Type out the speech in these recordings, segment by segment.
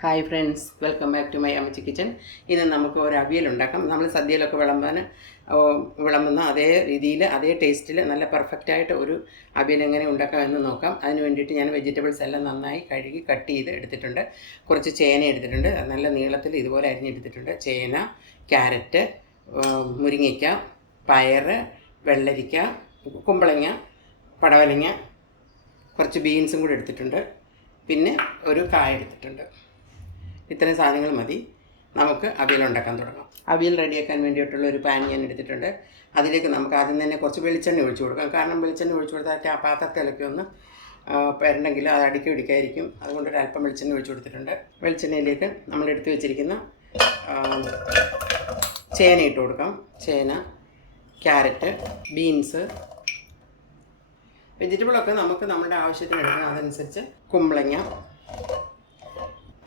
Hi friends welcome back to my Ammachi kitchen ഇന്ന് നമുക്ക് ഒരു അവിയൽ ഉണ്ടാക്കാം. നമ്മൾ സദ്യയിലൊക്കെ വിളമ്പാൻ വിളമ്പുന്ന അതേ രീതിയിൽ അതേ ടേസ്റ്റിൽ നല്ല പെർഫെക്റ്റ് ആയിട്ട് ഒരു അവിയൽ എങ്ങനെ ഉണ്ടാക്കാം എന്ന് നോക്കാം. അതിന് വേണ്ടിയിട്ട് ഞാൻ വെജിറ്റബിൾസ് എല്ലാം നന്നായി കഴുകി കട്ട് ചെയ്ത് എടുത്തിട്ടുണ്ട്. കുറച്ച് ചേന എടുത്തിട്ടുണ്ട്. നല്ല നീളത്തിൽ ഇതുപോലെ അരിഞ്ഞെടുത്തിട്ടുണ്ട്. ചേന ക്യാരറ്റ് മുരിങ്ങയ്ക്ക പയർ വെള്ളരിക്ക കുമ്പളങ്ങ പടവലങ്ങ കുറച്ച് ബീൻസും കൂടി എടുത്തിട്ടുണ്ട്. പിന്നെ ഒരു കായ എടുത്തിട്ടുണ്ട്. ഇത്രയും സാധനങ്ങൾ മതി. നമുക്ക് അവിയൽ ഉണ്ടാക്കാൻ തുടങ്ങാം. അവിയൽ റെഡിയാക്കാൻ വേണ്ടിയിട്ടുള്ള ഒരു പാൻ ഞാൻ എടുത്തിട്ടുണ്ട്. അതിലേക്ക് നമുക്ക് ആദ്യം തന്നെ കുറച്ച് വെളിച്ചെണ്ണ ഒഴിച്ചു കൊടുക്കാം. കാരണം വെളിച്ചെണ്ണ ഒഴിച്ചു കൊടുത്താൽ ആ പാത്രത്തിലൊക്കെ ഒന്ന് പെരണ്ടെങ്കിൽ അത് അടുക്കി പിടിക്കായിരിക്കും അതുകൊണ്ട് ഒരു അല്പം വെളിച്ചെണ്ണ ഒഴിച്ചു കൊടുത്തിട്ടുണ്ട്. വെളിച്ചെണ്ണയിലേക്ക് നമ്മൾ എടുത്തു വെച്ചിരിക്കുന്ന ചേന ഇട്ട് കൊടുക്കാം. ചേന ക്യാരറ്റ് ബീൻസ് വെജിറ്റബിളൊക്കെ നമുക്ക് നമ്മുടെ ആവശ്യത്തിന് എടുക്കണം അതനുസരിച്ച് കുമ്പളങ്ങ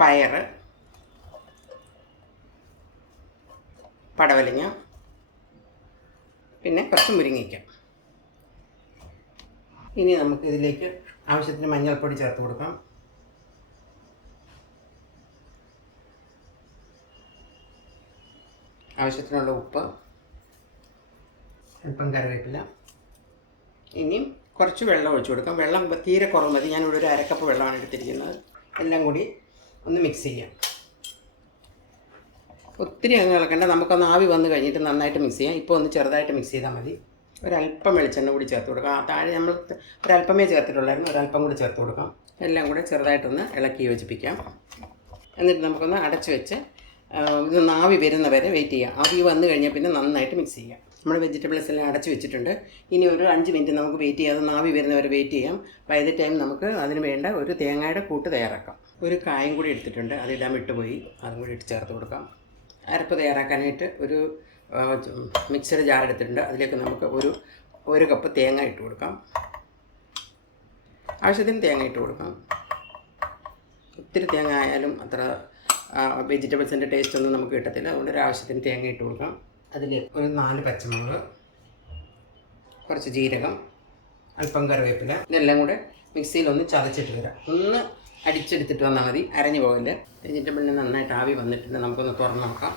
പയറ് പടവലങ്ങ. പിന്നെ കുറച്ച് മുരിങ്ങയ്ക്ക. ഇനി നമുക്ക് ഇതിലേക്ക് ആവശ്യത്തിന് മഞ്ഞൾപ്പൊടി ചേർത്ത് കൊടുക്കാം. ആവശ്യത്തിനുള്ള ഉപ്പ്. അല്പം കറിവേപ്പില. ഇനിയും കുറച്ച് വെള്ളം ഒഴിച്ചു കൊടുക്കാം. വെള്ളം തീരെ കുറവ് മതി. ഞാനിവിടെ ഒരു അരക്കപ്പ് വെള്ളമാണ് എടുത്തിരിക്കുന്നത്. എല്ലാം കൂടി ഒന്ന് മിക്സ് ചെയ്യാം. ഒത്തിരി അങ്ങ് ഇളക്കണ്ട. നമുക്കൊന്ന് ആവി വന്ന് കഴിഞ്ഞിട്ട് നന്നായിട്ട് മിക്സ് ചെയ്യാം. ഇപ്പോൾ ഒന്ന് ചെറുതായിട്ട് മിക്സ് ചെയ്താൽ മതി. ഒരല്പം വെളിച്ചെണ്ണ കൂടി ചേർത്ത് കൊടുക്കാം. ആ താഴെ നമ്മൾ ഒരല്പമേ ചേർത്തിട്ടുള്ളായിരുന്നു. ഒരല്പം കൂടി ചേർത്ത് കൊടുക്കാം. എല്ലാം കൂടെ ചെറുതായിട്ടൊന്ന് ഇളക്കി യോജിപ്പിക്കാം. എന്നിട്ട് നമുക്കൊന്ന് അടച്ച് വെച്ച് ഇതൊന്ന് ആവി വരുന്നവരെ വെയിറ്റ് ചെയ്യാം. ആവി വന്നു കഴിഞ്ഞാൽ പിന്നെ നന്നായിട്ട് മിക്സ് ചെയ്യാം. നമ്മൾ വെജിറ്റബിൾസ് എല്ലാം അടച്ച് വെച്ചിട്ടുണ്ട്. ഇനി ഒരു അഞ്ച് മിനിറ്റ് നമുക്ക് വെയിറ്റ് ചെയ്യാം. അതൊന്ന് ആവി വരുന്നവരെ വെയിറ്റ് ചെയ്യാം. ബൈ ടൈം നമുക്ക് അതിന് വേണ്ട ഒരു തേങ്ങയുടെ കൂട്ട് തയ്യാറാക്കാം. ഒരു കായും കൂടി എടുത്തിട്ടുണ്ട്. അതെല്ലാം ഇട്ടുപോയി അതും കൂടി ഇട്ട് ചേർത്ത് കൊടുക്കാം. അരപ്പ് തയ്യാറാക്കാനായിട്ട് ഒരു മിക്സർ ജാർ എടുത്തിട്ടുണ്ട്. അതിലേക്ക് നമുക്ക് ഒരു ഒരു കപ്പ് തേങ്ങ ഇട്ട് കൊടുക്കാം. ആവശ്യത്തിന് തേങ്ങ ഇട്ട് കൊടുക്കാം. ഒത്തിരി തേങ്ങ ആയാലും അത്ര വെജിറ്റബിൾസിന്റെ ടേസ്റ്റ് ഒന്നും നമുക്ക് കിട്ടത്തില്ല. അതുകൊണ്ട് ഒരു ആവശ്യത്തിന് തേങ്ങ ഇട്ട് കൊടുക്കാം. അതിൽ ഒരു നാല് പച്ചമുളക് കുറച്ച് ജീരകം അല്പം കറിവേപ്പില ഇതെല്ലാം കൂടെ മിക്സിയിൽ ഒന്ന് ചതച്ചിട്ട് വരാം. ഒന്ന് അടിച്ചെടുത്തിട്ട് വന്നാൽ മതി. അരഞ്ഞു പോകില്ല? വെജിറ്റബിളിന് നന്നായിട്ട് ആവി വന്നിട്ടുണ്ട്. നമുക്കൊന്ന് തുറന്ന് നോക്കാം.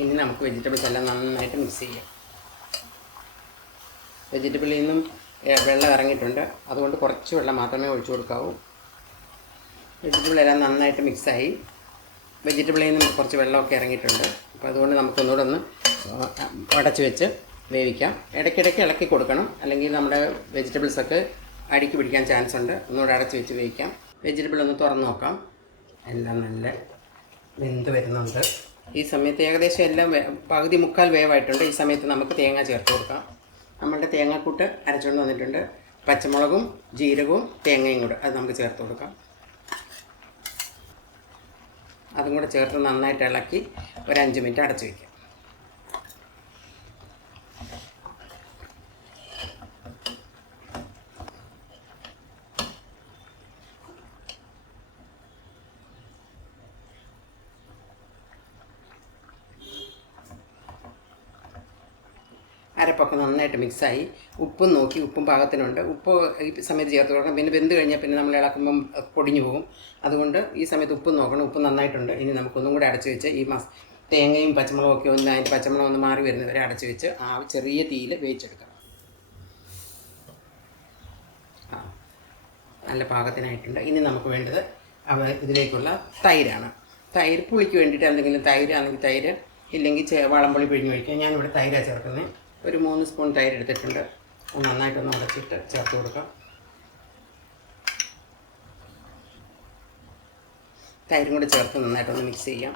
ഇനി നമുക്ക് വെജിറ്റബിൾസ് എല്ലാം നന്നായിട്ട് മിക്സ് ചെയ്യാം. വെജിറ്റബിളിൽ നിന്നും വെള്ളം ഇറങ്ങിയിട്ടുണ്ട്. അതുകൊണ്ട് കുറച്ച് വെള്ളം മാത്രമേ ഒഴിച്ചു കൊടുക്കാവൂ. വെജിറ്റബിൾ എല്ലാം നന്നായിട്ട് മിക്സായി വെജിറ്റബിളിൽ നിന്നും കുറച്ച് വെള്ളമൊക്കെ ഇറങ്ങിയിട്ടുണ്ട്. അപ്പോൾ അതുകൊണ്ട് നമുക്കൊന്നുകൂടെ ഒന്ന് അടച്ച് വെച്ച് വേവിക്കാം. ഇടയ്ക്കിടയ്ക്ക് ഇളക്കി കൊടുക്കണം. അല്ലെങ്കിൽ നമ്മുടെ വെജിറ്റബിൾസൊക്കെ അടിക്ക് പിടിക്കാൻ ചാൻസ് ഉണ്ട്. ഒന്നുകൂടെ അടച്ച് വെച്ച് വേവിക്കാം. വെജിറ്റബിൾ ഒന്ന് തുറന്ന് നോക്കാം. എല്ലാം നല്ല വെന്ത് വരുന്നുണ്ട്. ഈ സമയത്ത് ഏകദേശം എല്ലാം പകുതി മുക്കാൽ വേവായിട്ടുണ്ട്. ഈ സമയത്ത് നമുക്ക് തേങ്ങ ചേർത്ത് കൊടുക്കാം. നമ്മളുടെ തേങ്ങാക്കൂട്ട് അരച്ചുകൊണ്ട് വന്നിട്ടുണ്ട്. പച്ചമുളകും ജീരകവും തേങ്ങയും കൂടെ അത് നമുക്ക് ചേർത്ത് കൊടുക്കാം. അതും കൂടെ ചേർത്ത് നന്നായിട്ട് ഇളക്കി ഒരു അഞ്ച് മിനിറ്റ് അടച്ചു വയ്ക്കാം അരപ്പൊക്കെ നന്നായിട്ട് മിക്സായി. ഉപ്പും നോക്കി ഉപ്പും പാകത്തിനുണ്ട്. ഉപ്പ് ഈ സമയത്ത് ചേർത്ത് കൊടുക്കണം. പിന്നെ വെന്ത് കഴിഞ്ഞാൽ പിന്നെ നമ്മൾ ഇളക്കുമ്പം പൊടിഞ്ഞു പോകും. അതുകൊണ്ട് ഈ സമയത്ത് ഉപ്പ് നോക്കണം. ഉപ്പ് നന്നായിട്ടുണ്ട്. ഇനി നമുക്കൊന്നും കൂടി അടച്ചു വെച്ച് ഈ മസ് തേങ്ങയും പച്ചമുളകും ഒക്കെ ഒന്ന് അതിന്റെ പച്ചമുളക് ഒന്ന് മാറി വരുന്നവരെ അടച്ചു വെച്ച് ആ ചെറിയ തീയിൽ വേവിച്ചെടുക്കണം. നല്ല പാകത്തിനായിട്ടുണ്ട്. ഇനി നമുക്ക് വേണ്ടത് ഇതിലേക്കുള്ള തൈരാണ്. തൈര് പുളിക്ക് വേണ്ടിയിട്ട് എന്തെങ്കിലും അല്ലെങ്കിൽ തൈര് ഇല്ലെങ്കിൽ വളംപൊളി പിഴിഞ്ഞ് ഒഴിക്കുക ഞാനിവിടെ തൈരാണ് ചേർക്കുന്നത് ഒരു മൂന്ന് സ്പൂൺ തൈര് എടുത്തിട്ടുണ്ട്. നന്നായിട്ടൊന്ന് ഉടച്ചിട്ട് ചേർത്ത് കൊടുക്കാം. തൈരും കൂടി ചേർത്ത് നന്നായിട്ടൊന്ന് മിക്സ് ചെയ്യാം.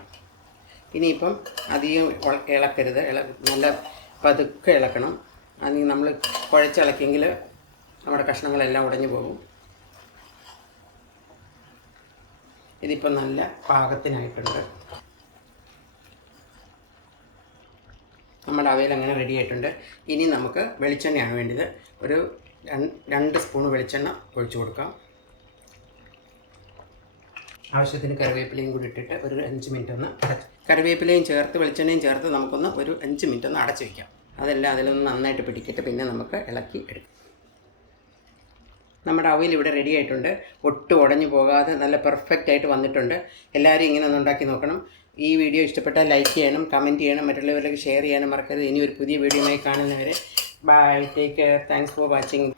ഇനിയിപ്പം അധികം ഇളക്കരുത്. ഇള നല്ല പതുക്കെ ഇളക്കണം. അതിന് നമ്മൾ കുഴച്ചിളക്കിയെങ്കിൽ നമ്മുടെ കഷ്ണങ്ങളെല്ലാം ഉടഞ്ഞു പോകും. ഇതിപ്പോൾ നല്ല പാകത്തിനായിട്ടുണ്ട്. നമ്മുടെ അവയിൽ അങ്ങനെ റെഡി ആയിട്ടുണ്ട്. ഇനി നമുക്ക് വെളിച്ചെണ്ണയാണ് വേണ്ടത്. ഒരു രണ്ട് സ്പൂൺ വെളിച്ചെണ്ണ ഒഴിച്ചു കൊടുക്കാം. ആവശ്യത്തിന് കറിവേപ്പിലയും കൂടി ഇട്ടിട്ട് ഒരു അഞ്ച് മിനിറ്റ് ഒന്ന് കറിവേപ്പിലയും ചേർത്ത് വെളിച്ചെണ്ണയും ചേർത്ത് നമുക്കൊന്ന് ഒരു അഞ്ച് മിനിറ്റ് ഒന്ന് അടച്ച് വയ്ക്കാം അതെല്ലാം അതിലൊന്ന് നന്നായിട്ട് പിടിക്കിട്ട് പിന്നെ നമുക്ക് ഇളക്കി എടുക്കാം. നമ്മുടെ അവയിൽ ഇവിടെ റെഡി ആയിട്ടുണ്ട്. ഒട്ടും ഉടഞ്ഞു പോകാതെ നല്ല പെർഫെക്റ്റ് ആയിട്ട് വന്നിട്ടുണ്ട്. എല്ലാവരും ഇങ്ങനെ ഒന്ന് ഉണ്ടാക്കി നോക്കണം. ഈ വീഡിയോ ഇഷ്ടപ്പെട്ടാൽ ലൈക്ക് ചെയ്യണം കമന്റ് ചെയ്യണം മറ്റുള്ളവരിലേക്ക് ഷെയർ ചെയ്യാനും മറക്കരുത്. ഇനി ഒരു പുതിയ വീഡിയോയുമായി കാണുന്നവരെ. Bye. Take care. Thanks for watching.